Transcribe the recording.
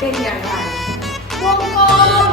trên đàng hoàng.